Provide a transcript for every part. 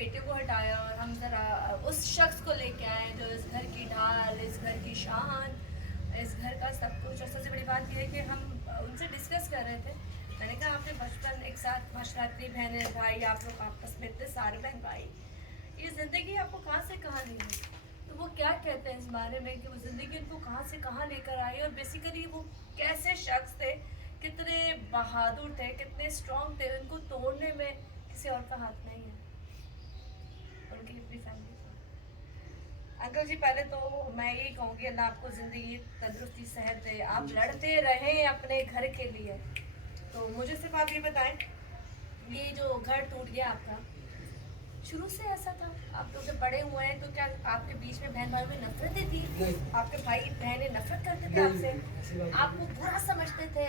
बेटे को हटाया और हम ज़रा उस शख्स को लेके आए जो इस घर की ढाल, इस घर की शान, इस घर का सब कुछ। और सबसे बड़ी बात यह है कि हम उनसे डिस्कस कर रहे थे। मैंने कहा आपने बचपन एक साथ माशाल्लाह इतनी बहनें भाई, आप लोग आपस में इतने सारे बहन भाई, ये ज़िंदगी आपको कहाँ से कहाँ ले गई। तो वो क्या कहते हैं इस बारे में कि वो ज़िंदगी उनको कहाँ से कहाँ लेकर आई, और बेसिकली वो कैसे शख्स थे, कितने बहादुर थे, कितने स्ट्रॉन्ग थे, उनको तोड़ने में किसी और का हाथ नहीं है, उनकी अपनी फैमिली का। अंकल जी, पहले तो मैं यही कहूँगी अल्लाह आपको ज़िंदगी तंदुरुस्ती सेहत दे, आप लड़ते रहें अपने घर के लिए। तो मुझे सिर्फ आप ये बताएं, ये जो घर टूट गया आपका, शुरू से ऐसा था? आप लोग जब बड़े हुए हैं तो क्या आपके बीच में बहन भाइयों में नफरतें थी? आपके भाई बहनें नफरत करते थे आपसे, आपको बुरा समझते थे,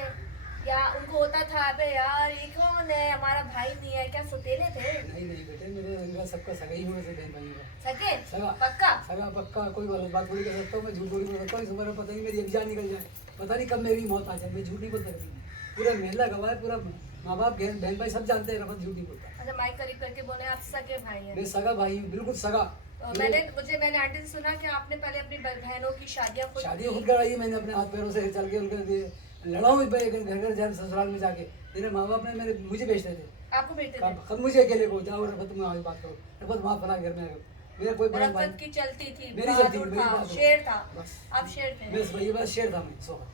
या उनको होता था अबे यार ये कौन है, हमारा भाई नहीं है, क्या सौतेले थे? नहीं नहीं बेटे, मेरे इनका सबका सगा ही हूँ वैसे बहन भाइयों का। सगे? सगा पक्का? सगा पक्का, कोई गलत बात थोड़ी कर सकता हूँ मैं, झूठ थोड़ी बोल सकता हूँ। इस उम्र में पता नहीं मेरी एक जान निकल जाए, पता नहीं कब मेरी मौत आ जाए, मैं झूठ नहीं बोलता कभी। पूरा महल्ला गवाह है, पूरा माँ बाप बहन भाई सब जानते हैं, रफत झूठ नहीं बोलता। अच्छा, माइक करीब करके बोले, आप सगे भाई हैं? मैं सगा भाई हूँ, बिल्कुल सगा। मैंने आंटी से सुना कि आपने पहले अपनी बहनों की शादियां खुद कराई मैंने, अपने हाथ पैरों से चल के उनके लड़ा हूँ घर घर ससुराल में जाके। मेरे माँ बाप ने मुझे बेचते थे, आपको बेटे थे? कब मुझे अकेले को जाओ रफत में आज बात करो, रफत वहाँ बना घर में मेरा कोई बड़ा भाई की चलती थी, मेरी बहादुर था, शेर था। बस आप शेर थे? बस वही बस शेर था मैं, सोहा।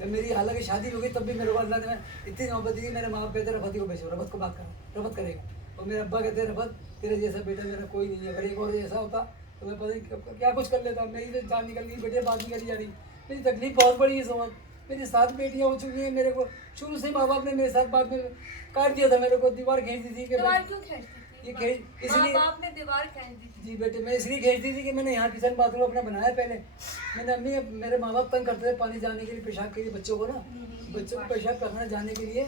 जब मेरी हालांकि शादी हो गई तब भी मेरे को अल्लाह ने इतनी मोहब्बत दी। मेरे माँ बाप कहते रफत को बेचो, रफत को बात करो, रफत करेगा। और मेरे अब्बा कहते रफत तेरे जैसा बेटा मेरा कोई नहीं है, अगर एक और ऐसा होता तो मैं पता नहीं क्या कुछ कर लेता। मेरी तो जान निकल गई बेटे, बात नहीं करी जा रही। मेरी तकलीफ बहुत बड़ी है सोहा, मेरी 7 बेटियाँ हो चुकी हैं। मेरे को शुरू से माँ बाप ने मेरे साथ बाद में काट दिया था, मेरे को दीवार खींच दी थी कि दीवार क्यों खींचती थी? ये खींच इसलिए बाप ने दीवार खींच दी थी? जी बेटे, मैं इसलिए खींचती थी कि मैंने यहाँ किचन बाथरूम अपना बनाया पहले। मैंने अम्मी मेरे माँ बाप तंग करते थे पानी जाने के लिए, पेशाब के लिए बच्चों को ना, बच्चों को पेशाब करना जाने के लिए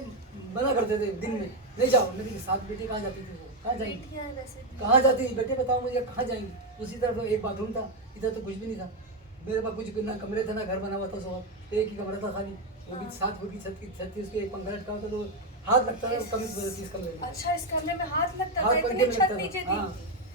मना करते थे दिन में, नहीं जाओ। मेरी 7 बेटी कहाँ जाती थी, वो कहाँ जाएंगी, कहाँ जाती थी बेटे बताओ मुझे, कहाँ जाएंगी। उसी तरफ एक बाथरूम था, इधर तो कुछ भी नहीं था। मेरे पास कुछ ना कमरे थे ना घर बना हुआ था, सो एक ही कमरा था खाली, वो भी 7 फुट की छत थी, उसके एक पंखा लटका होता तो हाथ लगता था कम इस कमरे में। अच्छा, इस कमरे में हाथ लगता था? हाथ इतनी छत नीचे थी?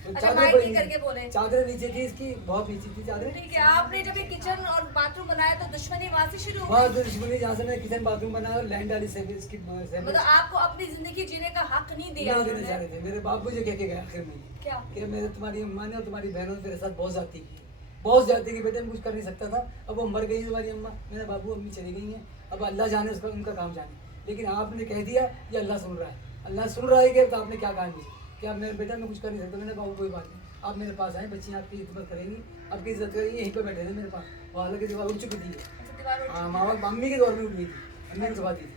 अच्छा, माइक नहीं करके बोले। चादरें नीचे थी इसकी, बहुत नीचे थी चादरें। ठीक है, आपने जब ये किचन और बाथरूम बनाया तो दुश्मनी वहाँ से शुरू वहाँ हुई? दुश्मनी जहाँ से मैंने किचन बाथरूम बनाया, लैंड वाली सेविस की मतलब आपको अपनी जिंदगी जीने का हक नहीं दिया नहीं देना उन्होंने? चाह रहे थे। मेरे बाप मुझे कह के गए आखिर में क्या? कि मेरे तुम्हारी अम्मा ने और तुम्हारी बहनों ने तेरे साथ बहुत ज्यादती की, बहुत ज्यादती की बेटे, मैं कुछ कर नहीं सकता था। अब वो मर गई तुम्हारी अम्मा, मेरे बाबू अम्मी चली गई हैं, अब अल्लाह जाने उसका उनका काम जाने। लेकिन आपने कह दिया ये अल्लाह सुन रहा है, अल्लाह सुन रहा है कि तो आपने क्या कहा मुझे कि आप मेरे बेटा मैं कुछ कर नहीं सकता। मैंने बाबू कोई बात नहीं, आप मेरे पास आए, बच्चियाँ आपकी इज्जत करेंगी, आपकी इज्जत करेंगी, यहीं पे बैठे थे मेरे पास। वो हालांकि दीवार उठ चुकी थी, हाँ माँ बाप मम्मी के दौर में उठ गई थी, अम्मी ने दबा दी थी।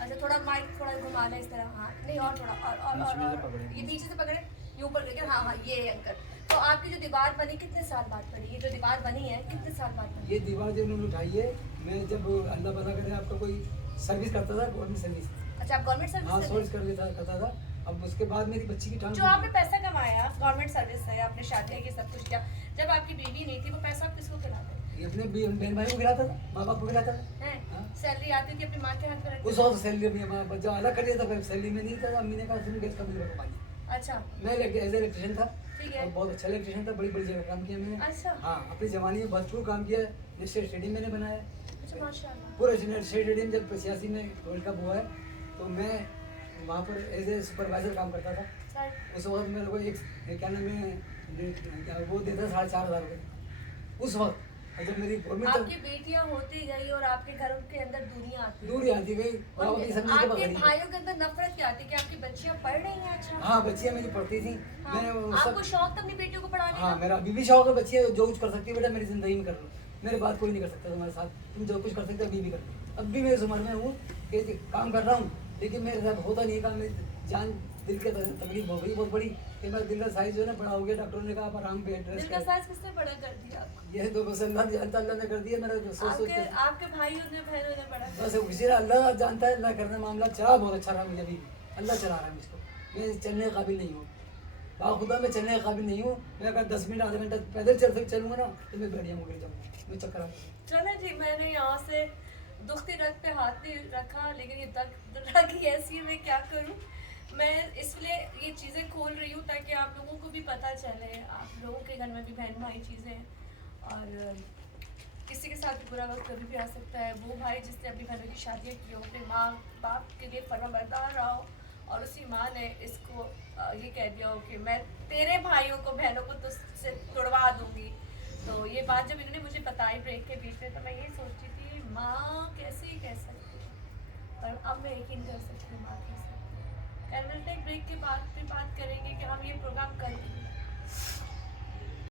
अच्छा, थोड़ा माइक थोड़ा घुमा लें इस तरह, हाँ नहीं और थोड़ा और ये पीछे से पकड़े, ये ऊपर करके, हाँ हाँ ये अंकल। तो आपकी जो दीवार बनी कितने साल बाद बनी? ये जो दीवार बनी है कितने साल बाद बनी? ये दीवार जो उन्होंने उठाई है, मैं जब अल्लाह पता करे आपका कोई सर्विस करता था, गवर्नमेंट सर्विस। अच्छा, आप गवर्नमेंट हाँ सर्विस सर्विस करता था। अब उसके बाद मेरी बच्ची की टांग, जो आपने पैसा कमाया गवर्नमेंट सर्विस से, आपने शादी की सब कुछ किया, जब आपकी बीवी नहीं थी वो पैसा आप किसको खिलाते ये अपने बहन भाई को खिलाता था, माँ बाप को खिलाता था। हैं? सैलरी आती थी अपनी माँ के हाथ में उस रखते? वक्त सैलरी अपनी बच्चा अलग कर दिया था, फिर सैलरी में नहीं था। अम्मी ने कहा तुम गैस का बिल भरवा पानी। अच्छा, मैं एज इलेक्ट्रिशियन था, ठीक है। और बहुत अच्छा इलेक्ट्रिशियन था, बड़ी बड़ी जगह काम किया मैंने। अच्छा, हाँ अपनी जवानी में भरपूर काम किया। डिस्ट्रिक्ट स्टेडियम मैंने बनाया, अच्छा माशाल्लाह। पूरा स्टेडियम जब 85 में वर्ल्ड कप हुआ है तो मैं वहाँ पर एज ए सुपरवाइजर काम करता था। उस वक्त मेरे को एक क्या नाम है वो देता 4,500 रुपये उस वक्त। जब मेरी गवर्नमेंट आपकी बेटियां होती गई और आपके घर के अंदर दूरियां आती दूरी आती गई, आपके भाइयों के अंदर नफरत क्या आती कि आपकी बच्चियां पढ़ रही हैं? अच्छा, हाँ बच्चियाँ मेरी पढ़ती थी। हाँ, आपको शौक था अपनी बेटियों को पढ़ाने का? हाँ मेरा अभी भी शौक है, बच्चियाँ जो कुछ कर सकती है बेटा मेरी जिंदगी में कर लो, मेरे बात कोई नहीं कर सकता तुम्हारे साथ, तुम जो कुछ कर सकते हो अभी भी कर लो। अब भी मैं इस उम्र में हूँ कि काम कर रहा हूँ, लेकिन मेरे साथ होता नहीं है काम। मेरी जान दिल के तकलीफ हो गई बहुत बड़ी कि मेरा दिल का साइज जो है ना बड़ा हो गया। डॉक्टरों ने कहा आप आराम पे दिल का साइज किसने बड़ा कर दिया आपको? ये तो बस अल्लाह जानता, अल्लाह ने कर दिया मेरा सोच के। आपके भाइयों ने बहनों ने बड़ा बस उसी अल्लाह जानता है, अल्लाह करना मामला चला बहुत अच्छा रहा मुझे, अभी अल्लाह चला रहा है मुझको। मैं चलने के काबिल नहीं हूँ, बाखुदा मैं चलने के काबिल नहीं हूँ। मैं अगर 10 मिनट आधा घंटा पैदल चलूँगा ना तो मैं बढ़िया मुकर जाऊँगा, मैं चक्कर आ चले जी। मैंने यहाँ से दुखती रग पे हाथ नहीं रखा, लेकिन ये रग ही ऐसी है, मैं क्या करूँ। मैं इसलिए ये चीज़ें खोल रही हूँ ताकि आप लोगों को भी पता चले, आप लोगों के घर में भी बहन भाई चीज़ें, और किसी के साथ भी बुरा वक्त कभी भी आ सकता है। वो भाई जिसने अपनी बहनों की शादी की हो, अपने माँ बाप के लिए फर्माबरदार रहा हो, और उसी माँ ने इसको ये कह दिया हो कि मैं तेरे भाइयों को बहनों को तुझसे तुड़वा दूंगी। तो ये बात जब इन्होंने मुझे बताई ब्रेक के बीच में, तो मैं यही सोचती थी माँ कैसे ही कह सकती है, पर अब मैं यकीन कर सकती हूँ माँ कैसे। कैमरा टेक ब्रेक के बाद फिर बात करेंगे कि हम ये प्रोग्राम कर